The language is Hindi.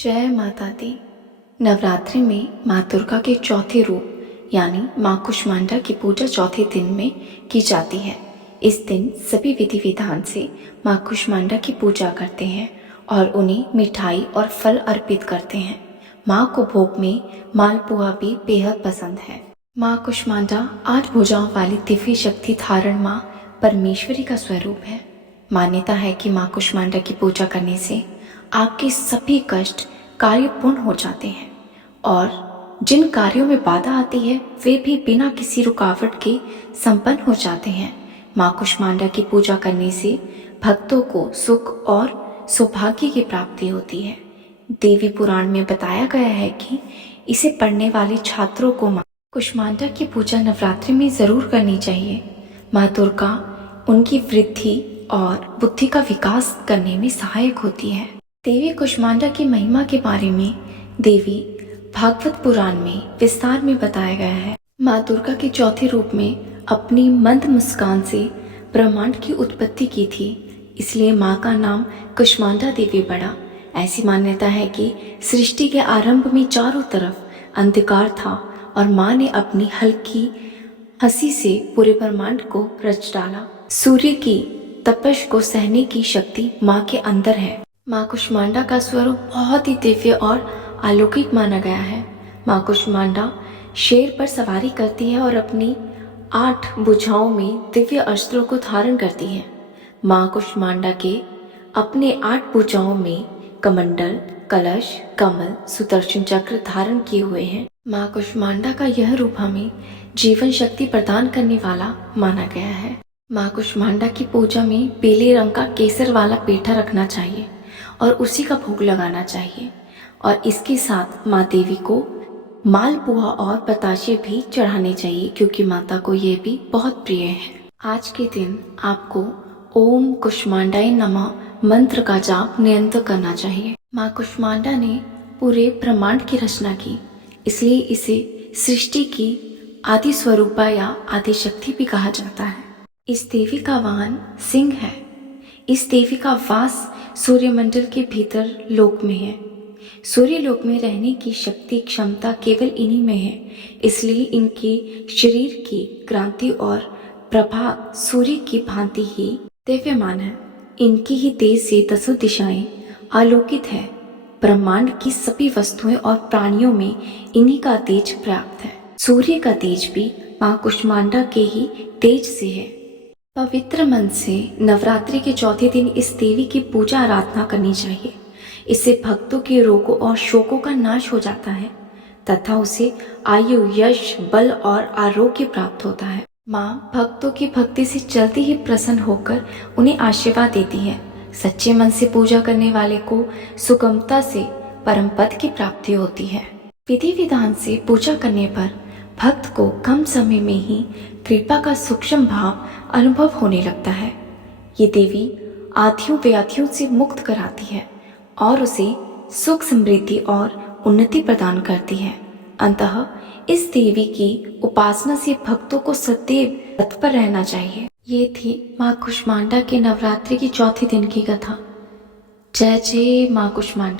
जय माता दी। नवरात्रि में माँ दुर्गा के चौथे रूप यानी माँ कुष्मांडा की पूजा चौथे दिन में की जाती है। इस दिन सभी विधि विधान से माँ कुष्मांडा की पूजा करते हैं और उन्हें मिठाई और फल अर्पित करते हैं। माँ को भोग में मालपुआ भी बेहद पसंद है। माँ कुष्मांडा 8 भुजाओं वाली दिव्य शक्ति धारण माँ परमेश्वरी का स्वरूप है। मान्यता है कि माँ कुष्मांडा की पूजा करने से आपके सभी कष्ट कार्य पूर्ण हो जाते हैं और जिन कार्यों में बाधा आती है वे भी बिना किसी रुकावट के संपन्न हो जाते हैं। माँ कुष्मांडा की पूजा करने से भक्तों को सुख और सौभाग्य की प्राप्ति होती है। देवी पुराण में बताया गया है कि इसे पढ़ने वाले छात्रों को माँ कुष्मांडा की पूजा नवरात्रि में जरूर करनी चाहिए। माँ दुर्गा उनकी वृद्धि और बुद्धि का विकास करने में सहायक होती है। देवी कुष्मांडा की महिमा के बारे में देवी भागवत पुराण में विस्तार में बताया गया है। माँ दुर्गा के चौथे रूप में अपनी मंद मुस्कान से ब्रह्मांड की उत्पत्ति की थी, इसलिए माँ का नाम कुष्मांडा देवी पड़ा। ऐसी मान्यता है कि सृष्टि के आरंभ में चारों तरफ अंधकार था और माँ ने अपनी हल्की हंसी से पूरे ब्रह्मांड को रच डाला। सूर्य की तपश को सहने की शक्ति माँ के अंदर है। माँ कुष्मांडा का स्वरूप बहुत ही दिव्य और अलौकिक माना गया है। माँ कुष्मांडा शेर पर सवारी करती है और अपनी 8 भुजाओं में दिव्य अस्त्रों को धारण करती है। माँ कुष्मांडा के अपने 8 भुजाओं में कमंडल, कलश, कमल, सुदर्शन चक्र धारण किए हुए हैं। माँ कुष्मांडा का यह रूप हमें जीवन शक्ति प्रदान करने वाला माना गया है। माँ कुष्मांडा की पूजा में पीले रंग का केसर वाला पेठा रखना चाहिए और उसी का भोग लगाना चाहिए और इसके साथ माँ देवी को मालपुआ और बताशे भी चढ़ाने चाहिए क्योंकि माता को ये भी बहुत प्रिय है। आज के दिन आपको ओम कुष्मांडाय नमः मंत्र का जाप निरंतर करना चाहिए। माँ कुष्मांडा ने पूरे ब्रह्मांड की रचना की, इसलिए इसे सृष्टि की आदि स्वरूपा या आदि शक्ति भी कहा जाता है। इस देवी का वाहन सिंह है। इस देवी का वास सूर्यमंडल के भीतर लोक में है। सूर्य लोक में रहने की शक्ति क्षमता केवल इन्हीं में है, इसलिए इनके शरीर की क्रांति और प्रभा सूर्य की भांति ही दिव्यमान है। इनकी ही तेज से 10 दिशाएं आलोकित है। ब्रह्मांड की सभी वस्तुएं और प्राणियों में इन्हीं का तेज पर्याप्त है। सूर्य का तेज भी माँ कुष्मांडा के ही तेज से है। पवित्र मन से नवरात्रि के चौथे दिन इस देवी की पूजा आराधना करनी चाहिए। इससे भक्तों के रोगों और शोकों का नाश हो जाता है तथा उसे आयु, यश, बल और आरोग्य प्राप्त होता है। माँ भक्तों की भक्ति से जल्दी ही प्रसन्न होकर उन्हें आशीर्वाद देती है। सच्चे मन से पूजा करने वाले को सुगमता से परम पद की प्राप्ति होती है। विधि विधान से पूजा करने पर भक्त को कम समय में ही कृपा का सूक्ष्म भाव अनुभव होने लगता है। ये देवी आधियों व्याधियों से मुक्त कराती है और उसे सुख, समृद्धि और उन्नति प्रदान करती है। अंततः इस देवी की उपासना से भक्तों को सदैव तत्पर रहना चाहिए। ये थी माँ कुष्मांडा के नवरात्रि की चौथे दिन की कथा। जय जय माँ कुष्मांडा।